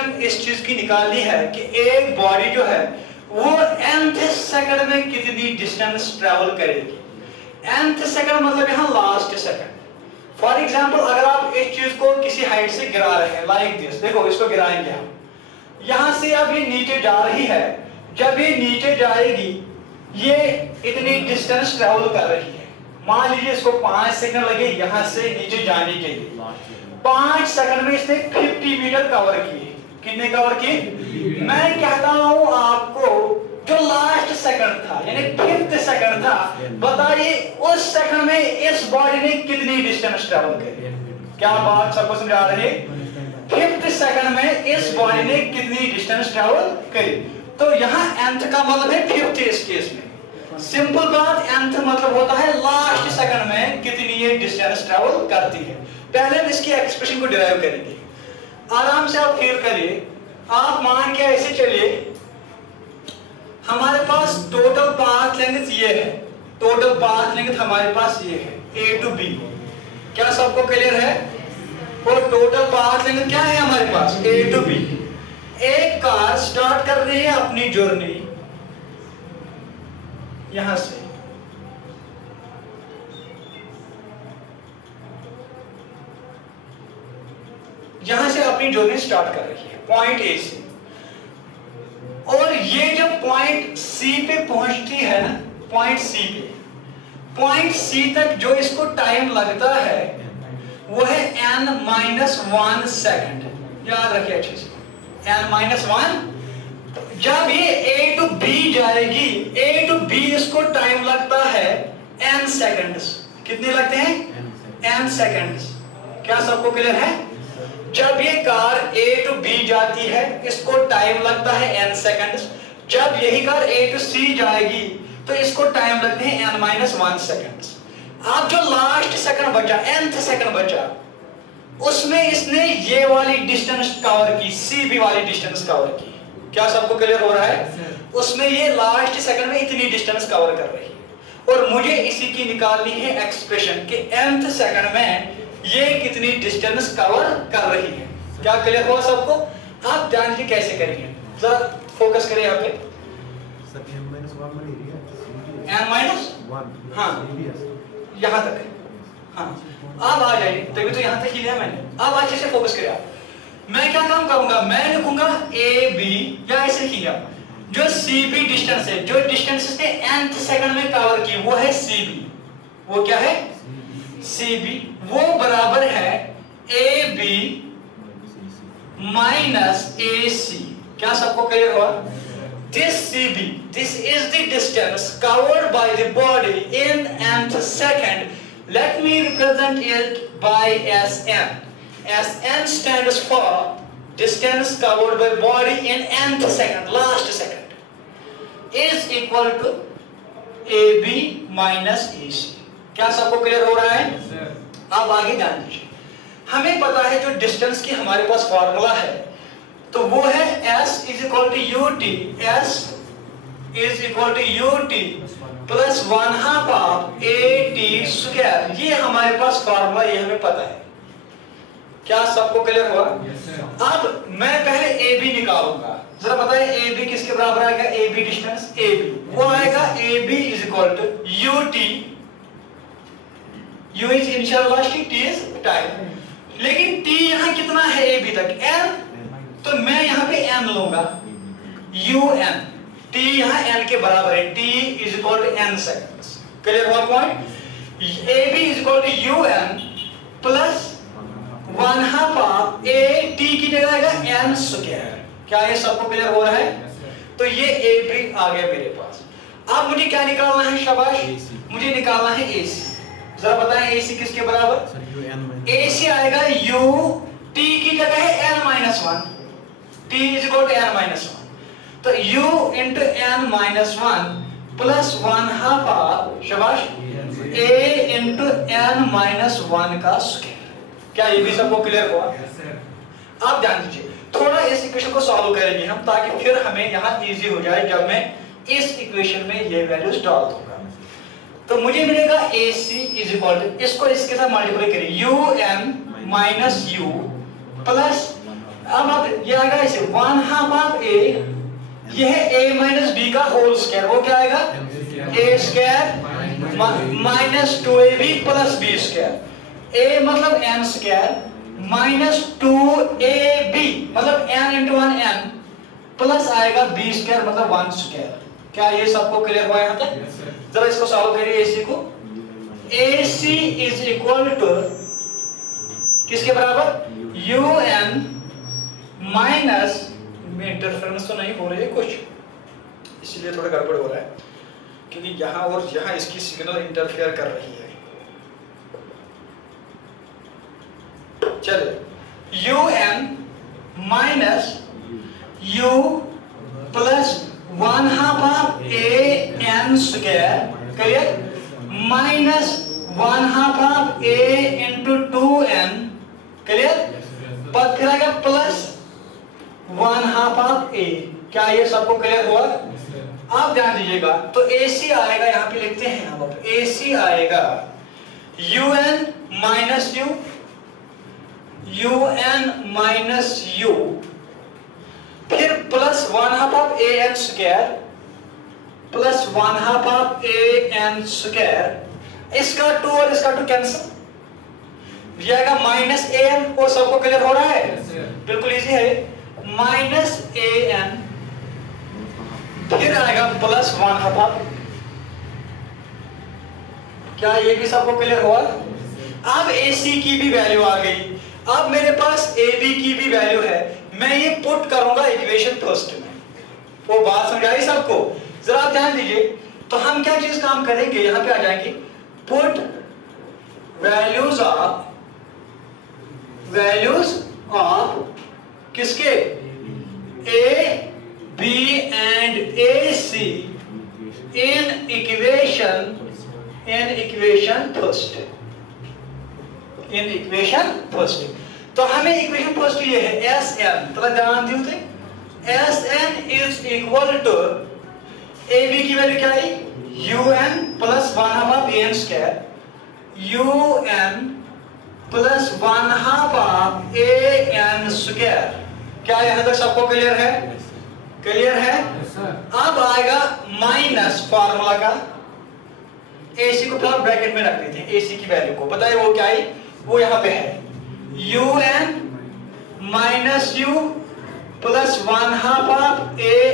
Equation इस चीज की निकालनी है कि एक बॉडी जो है वो nth सेकंड में कितनी डिस्टेंस ट्रेवल करेगी। nth सेकंड मतलब यहाँ लास्ट सेकंड। फॉर एग्जांपल अगर आप इस चीज को किसी हाइट से गिरा रहे हैं लाइक दिस, देखो इसको गिराएंगे हम, यहाँ से अब ये नीचे जा रही है, जब ये नीचे जाएगी ये इतनी डिस्टेंस ट्रेवल कर रही है। मान लीजिए इसको 5 सेकंड लगे यहाँ से नीचे जाने के लिए, 5 सेकंड में इसने 50 मीटर कवर किए। कितने कवर किए? मैं कहता हूँ आपको जो लास्ट सेकंड था यानी 5th सेकंड था, बताइए उस सेकंड में इस बॉडी ने कितनी डिस्टेंस ट्रेवल करी। क्या बात सबको समझा रहे हैं? 5th सेकंड में इस बॉडी ने कितनी डिस्टेंस ट्रेवल करी। तो यहाँ nth का मतलब है 5th इस केस में। सिंपल बात, nth मतलब होता है लास्ट सेकंड में कितनी ये डिस्टेंस ट्रेवल करती है। पहले हम इसकी एक्सप्रेशन को डिराइव करेंगे, आराम से आप फील करिए। आप मान के ऐसे चलिए, हमारे पास टोटल पाथ लेंथ ये है, टोटल पाथ लेंथ हमारे पास ये है A to B। क्या सबको क्लियर है? और टोटल पाथ लेंथ क्या है हमारे पास? A to B। एक कार स्टार्ट कर रही है अपनी जर्नी यहां से, यहां से अपनी जर्नी स्टार्ट कर रही है पॉइंट ए से, और ये जब पॉइंट सी पे पहुंचती है ना, पॉइंट सी पे, पॉइंट सी तक जो इसको टाइम लगता है वो है n-1 सेकंड। याद रखिए अच्छे से, n-1। जब ये A to B जाएगी, A to B इसको टाइम लगता है n सेकंड्स। कितने लगते हैं? n seconds. क्या सबको क्लियर है? जब ये कार A to B जाती है इसको टाइम लगता है n सेकंड्स। जब यही कार A to C जाएगी तो इसको टाइम लगते हैं n-1 सेकंड्स। अब जो लास्ट सेकंड बचा, nth सेकंड बचा, उसमें इसने ये वाली डिस्टेंस कवर की, CB वाली डिस्टेंस कवर की। क्या सबको क्लियर हो रहा है? उसमें ये लास्ट सेकंड में इतनी डिस्टेंस कवर कर रही है और मुझे इसी की निकालनी है एक्सप्रेशन कि nth सेकंड में ये कितनी डिस्टेंस कवर कर रही है। क्या क्लियर हुआ सबको? आप जान लीजिए कैसे करेंगे, जरा फोकस करें यहाँ पे। n-1 हाँ यहाँ तक है, हाँ अब आ जाइए, तभी तो यहाँ तक ही लिया मैंने। अब अच्छे से फोकस करिए आप। मैं क्या काम करूंगा, मैं लिखूंगा ए बी, या ऐसे लिखिएगा जो सी बी डिस्टेंस है, जो डिस्टेंस इसने nth सेकंड में कवर की वो है सी बी। वो क्या है? C B. वो बराबर है ए बी माइनस ए सी। क्या सबको क्लियर हुआ? This CB, this is the distance covered by the body in nth second. Let me represent it by Sn. Sn stands for distance covered by body in nth second, last second, is equal to AB minus AC. क्या सबको clear हो रहा है? अब आगे जान लीजिए, हमें पता है जो डिस्टेंस की हमारे पास फॉर्मूला है तो वो है S is equal to UT, S is equal to UT plus 1/2 of AT square। ये हमारे पास फॉर्मूला, ये हमें पता है। क्या सबको क्लियर हुआ? अब मैं पहले AB निकालूंगा, जरा बताइए AB किसके बराबर आएगा? AB डिस्टेंस AB, वो आएगा AB is equal to UT, U is initial velocity, T is time। लेकिन T यहाँ कितना है AB तक? N, तो मैं यहाँ पे n लूंगा, un। t यहाँ n के बराबर है, t is equal to n seconds. Clear हुआ point? ab is equal to un plus 1/2 of a, t की जगह आएगा n स्क्वायर। क्या ये सबको क्लियर हो रहा है? तो ये ab आ गया मेरे पास। अब मुझे क्या निकालना है? शाबाश, मुझे निकालना है ac। जरा बताएं ac किसके बराबर? ac आएगा u, t की जगह है n-1, t is equal to n-1, तो u into n-1 plus 1/2 of, शाबाश, a into n-1 का स्क्वायर। क्या ये भी सबको क्लियर हुआ? आप जान लीजिए, थोड़ा इस इक्वेशन को सॉल्व करेंगे हम ताकि फिर हमें यहाँ इजी हो जाए जब मैं इस इक्वेशन में ये वैल्यूज डाल दूंगा। तो मुझे मिलेगा AC is equal to, इसको इसके साथ मल्टीप्लाई करिए, un minus u प्लस अब ये आएगा ऐसे 1/2 ऑफ a, ये है a माइनस b का होल स्क्वायर, वो क्या आएगा a square minus 2ab plus b square, a मतलब n स्क्वायर माइनस 2ab मतलब n इंटू 1n प्लस आएगा b स्क्वायर मतलब 1 स्क्वायर। क्या ये सबको क्लियर हुआ यहाँ तक? जरा इसको सॉल्व करिए। ac को, ac इज इक्वल टू किसके बराबर, un माइनस, इंटरफेरेंस तो नहीं हो रही है कुछ, इसलिए थोड़ा गड़बड़ हो रहा है क्योंकि यहाँ और यहाँ इसकी सिग्नल इंटरफेयर कर रही है। चलिए un minus u plus 1/2 of a n square, clear, minus 1/2 of a into 2n, clear, पर फिर आएगा प्लस 1/2 ऑफ a। क्या ये सबको क्लियर हुआ? आप ध्यान दीजिएगा, तो AC आएगा, यहाँ पे लिखते हैं अब AC आएगा un माइनस u फिर plus 1/2 of an square plus 1/2 of an square, इसका 2 और इसका 2 कैंसिल, ये आएगा माइनस an। वो सबको क्लियर हो रहा है? बिल्कुल इजी है, माइनस an फिर आएगा प्लस 1/2 ऑफ, क्या ये भी सबको क्लियर हुआ? अब AC की भी वैल्यू आ गई, अब मेरे पास AB की भी वैल्यू है, मैं ये पुट करूंगा इक्वेशन फर्स्ट में। वो बात समझ आई सबको? जरा ध्यान दीजिए, तो हम क्या चीज काम करेंगे, यहां पे आ जाएंगे, पुट वैल्यूज ऑफ किसके, A, B and AC in equation first. तो हमें इक्वेशन फर्स्ट ये है Sn, थोड़ा ध्यान दियो, Sn is equal to AB की वैल्यू क्या है, un plus 1/2 of an square, un plus 1/2 of an square. क्या यहां तक सबको क्लियर है? क्लियर है? अब आएगा माइनस फार्मूला का, AC को फिलहाल ब्रैकेट में रख देते हैं, AC की वैल्यू को बताइए वो क्या है, वो यहाँ पे है un minus u plus 1/2 of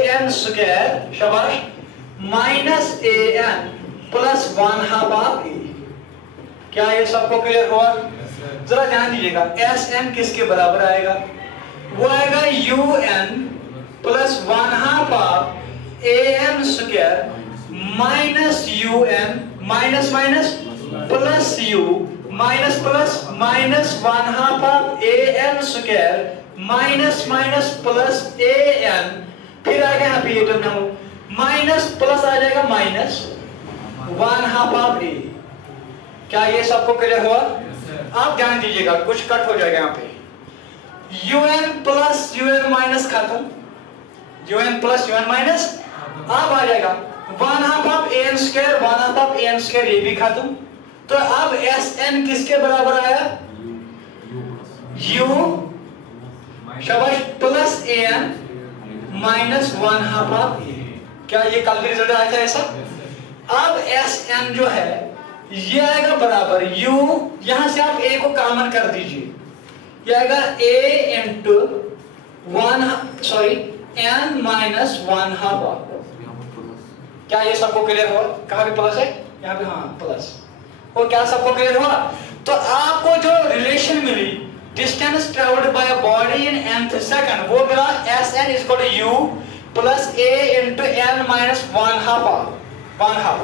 an square, शाबाश, minus an plus 1/2 of a। क्या ये सबको क्लियर हुआ? जरा ध्यान दीजिएगा, Sn किसके बराबर आएगा, वो आएगा un plus 1/2 of an square minus un minus minus plus u minus plus minus 1/2 of an square minus minus plus an, फिर आएगा यहाँ पे ये टर्म माइनस प्लस आ जाएगा माइनस 1/2 ऑफ a। क्या ये सबको क्लियर हुआ? आप ध्यान दीजिएगा, कुछ कट हो जाएगा यहाँ पे, un प्लस un माइनस खत्म, un प्लस un माइनस, अब आ जाएगा 1/2 of an square 1/2 of an square, ये भी खत्म। तो अब Sn किसके बराबर आया, u शाबाश plus an minus 1/2 of a। क्या ये कल भी रिजल्ट आया था ऐसा? अब Sn जो है ये आएगा बराबर u, यहां से आप a को कॉमन कर दीजिए, ये आएगा a into n minus 1/2 of. क्या ये सबको क्लियर हुआ? कहाँ पे प्लस है, यहाँ पे, हाँ प्लस। और क्या सबको क्लियर हुआ? तो आपको जो रिलेशन मिली, distance travelled by a body in nth second, वो मिला Sn is equal to u plus a into n minus 1/2।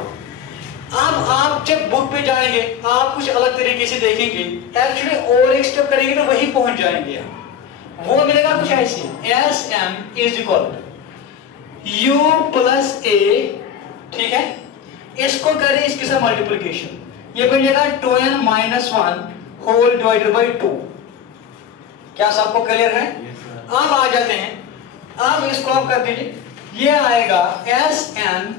अब आप जब बुक पे जाएंगे आप कुछ अलग तरीके से देखेंगे, एक्चुअली और एक स्टेप करेंगे तो वही पहुंच जाएंगे, वो मिलेगा कुछ ऐसे, Sn is equal to u plus a, ठीक है, इसको करें इसके साथ मल्टीप्लिकेशन, ये बन जाएगा 2n minus 1 whole divided by 2। क्या सबको क्लियर है? अब आ जाते हैं, अब इसको आप कर दीजिए, ये आएगा Sn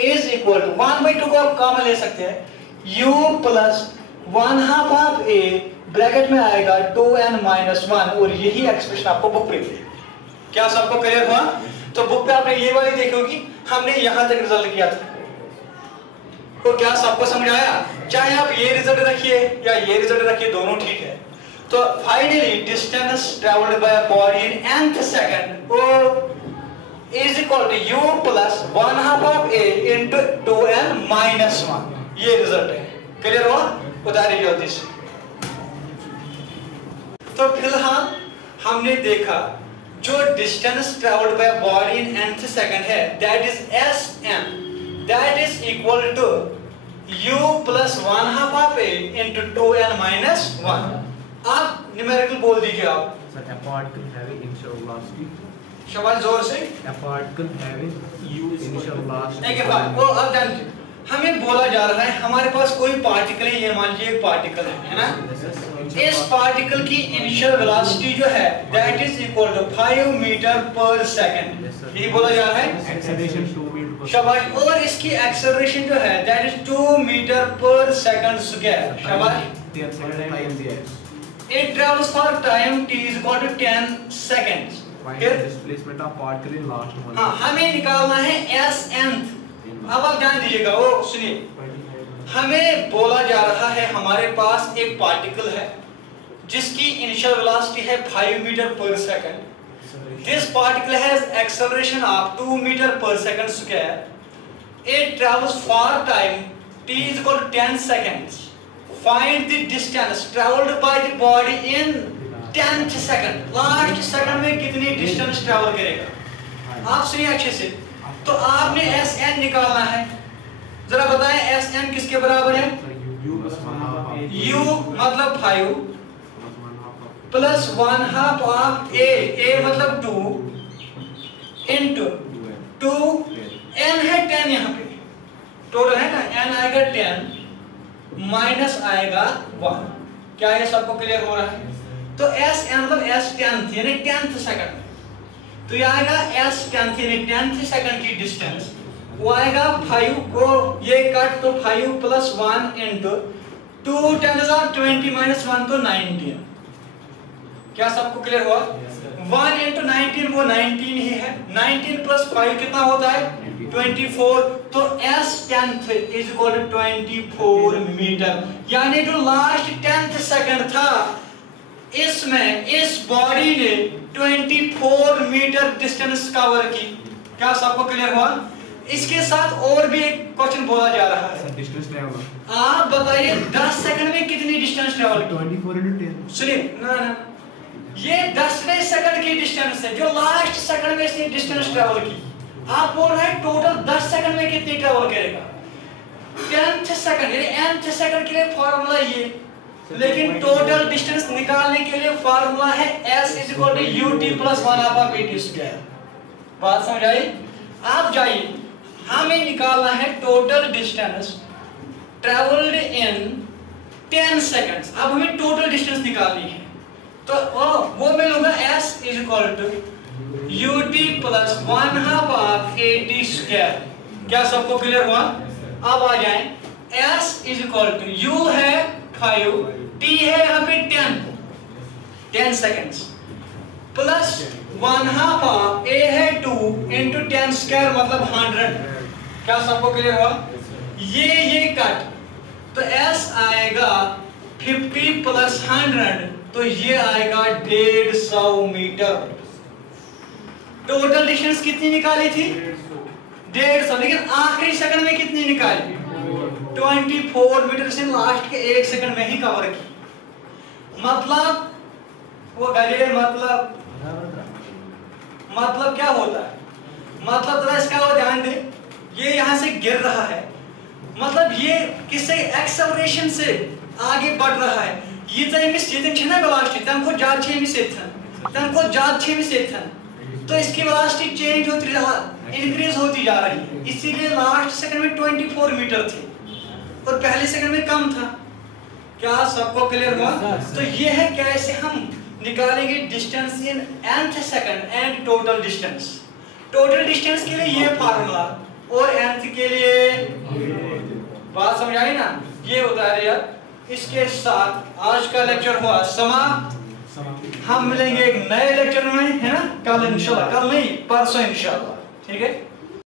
इज इक्वल टू 1/2 को आप कॉमन ले सकते हैं, u plus 1/2 of a bracket में आएगा 2n-1 और यही एक्सप्रेशन आपको बुक पे मिलेगी। क्या सबको क्लियर हुआ? तो बुक पे आपने ये वाली देखी होगी, हमने यहां तक रिजल्ट किया था। तो क्या सबको समझ आया? चाहे आप ये रिजल्ट रखिए या ये रिजल्ट रखिए, दोनों ठीक है। तो finally distance travelled by a body in nth second is equal to u plus 1/2 of a into 2n-1। ये रिजल्ट है। क्लियर हुआ? उतारिए जल्दी से। तो फिलहाल हमने देखा जो distance travelled by body in nth second है, that is sn, that is equal to u plus 1/2 of a into 2n-1। आप न्यूमेरिकल बोल दीजिए आप। Sir, a particle having initial velocity. शाबाश, जोर से। A particle having u initial velocity. एक बात वो अब जान लीजिए, हमें बोला जा रहा है हमारे पास कोई पार्टिकल है, ये मान लीजिए एक पार्टिकल है ना। इस पार्टिकल की इनिशियल वेलोसिटी जो है that is equal to 5 metre पर सेकंड, यही बोला जा रहा है। Acceleration 2 meter per शाबाश, second. और इसकी एक्सेलरेशन जो है दैट इज 2 मीटर पर सेकंड स्क्वायर। शाबाश। 10 second time the x. It travels for time t is equal to 10 seconds. Find the displacement of particle in last one. हाँ, हमें निकालना है sn। अब आप जान दीजिएगा, वो सुनिए, हमें बोला जा रहा है हमारे पास एक पार्टिकल है जिसकी इनिशियल वेलोसिटी है 5 मीटर पर second. This particle has acceleration of 2 metre पर second square. It travels for time t is equal to 10 seconds. Find the distance traveled by the body in 10th second. Last second में कितनी distance travel करेगा? आप सुनिए अच्छे से। तो आपने sn निकालना है, जरा बताएं sn किसके बराबर है? u मतलब 5 प्लस 1/2 ऑफ a मतलब 2 इंटू 2 n है 10, यहाँ पे टोटल है ना, n आएगा 10 माइनस आएगा 1। क्या ये सबको क्लियर हो रहा है? तो sn मतलब s10th यानी 10th सेकंड, तो ये आएगा s10th यानी 10th सेकंड की डिस्टेंस, वो आएगा 5 को ये कट तो 5 प्लस 1 इंटू 2 10 20 माइनस 1 तो 19। क्या सबको क्लियर हुआ? 1 इंटू 19 वो 19 ही है। 19 प्लस 5 कितना होता है? 24। तो s10th is equal to 24 metre, यानी जो लास्ट 10th सेकंड था इसमें इस बॉडी ने 24 मीटर डिस्टेंस कवर की। क्या सबको क्लियर हुआ? इसके साथ और भी एक क्वेश्चन बोला जा रहा है, डिस्टेंस ट्रैवल। आप बताइए 10 सेकंड में कितनी डिस्टेंस ट्रैवल की? 24 into 10. सुनिए ना, ये 10वें सेकंड की डिस्टेंस है जो लास्ट सेकंड में इसने डिस्टेंस ट्रैवल की। आप बोल रहे हैं टोटल 10 सेकंड में कितनी ट्रैवल करेगा? 10th सेकंड यानी nth सेकंड के लिए फार्मूला ये, लेकिन टोटल डिस्टेंस निकालने के लिए फार्मूला है s = ut + 1/8t²। बात समझ आई? आप जाइए, हमें निकालना है total distance travelled in 10 seconds. अब हमें टोटल डिस्टेंस निकालनी है, तो वो मैं लूंगा s = ut + 1/8t²। क्या सबको क्लियर हुआ? अब आ जाएं, s = u है 5, t है यहाँ पे 10 सेकंड्स प्लस 1/2 a है 2 into 10² मतलब 100। क्या सबको क्लियर हुआ? ये कट तो s आएगा 50 + 100, तो ये आएगा 150 मीटर। टोटल डिस्टेंस कितनी निकाली थी? 150, लेकिन आखिरी सेकंड में कितनी निकाली? 24 मीटर से लास्ट के 1 सेकंड में ही कवर की। मतलब वो गलिए मतलब क्या होता है? मतलब जरा इसका वो ध्यान दे, ये यहाँ से गिर रहा है, मतलब ये किसी एक्सेलरेशन से आगे बढ़ रहा है। ये तमिस ये छना वेलोसिटी तमको ज्यादा छेमिस तमको ज्यादा छेमिस तो इसकी वेलोसिटी चेंज होती इंक्रीज होती जा रही है, इसीलिए लास्ट सेकंड में 24 मीटर थी और पहले सेकंड में कम था। क्या सबको क्लियर हुआ? तो ये है कैसे हम निकालेंगे distance in nth second and total distance. Total distance के लिए ये फार्मूला और nth के लिए बात समझ आई ना? ये होता है यार इसके साथ आज का लेक्चर हुआ समाप्त। हम मिलेंगे एक नए लेक्चर में, है ना, कल इंशाल्लाह, कल नहीं परसों इंशाल्लाह, ठीक है।